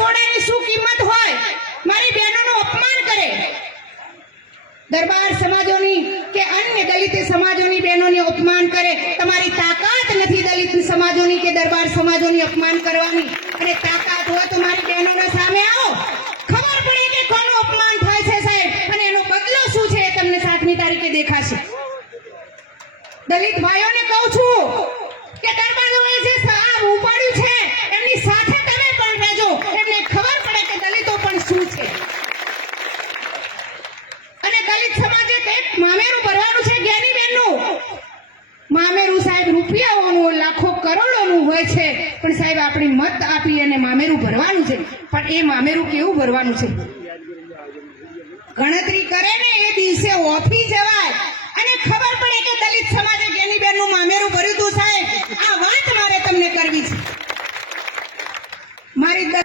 રસોડાની શું કિંમત હોય, મારી બહેનોનું અપમાન કરે, દરબાર સમાજોની કે અન્ય દલિત સમાજોની બહેનોને અપમાન કરે. તમારી તાકાત નથી દલિત સમાજોની કે દરબાર સમાજોની અપમાન કરવાની. અને તાકાત હોય તો મારી બહેનોના સામે આવો, ખબર પડે કે કોનું અપમાન થાય છે સાહેબ, અને એનો બદલો શું છે એ તમને 7મી તારીખે દેખાશે. દલિત ભાઈઓને કહું છું કે દરબારોએ જે સાબ ઉપાડ્યું છે એમની સાથે તમે પણ રહેજો, એમને ખબર પડે કે દલિતો પણ શું છે. અને દલિત સમાજે એક મામેરું ભરવાનું છે જ્ઞાની બહેનનું. મામેરું સાહેબ રૂપિયાઓનું, લાખો કરોડોનું હોય છે, પણ સાહેબ આપણે મત આપી અને મામેરું ભરવાનું છે. પણ એ મામેરું કેવું ભરવાનું છે? ગણતરી કરે ને એ દિવસે ઓફી જવાય અને ખબર પડે કે દલિત સમાજે જ્ઞાની બહેનનું મામેરું ભર્યું હતું. સાહેબ આ વાત મારે તમને કરવી છે. મારી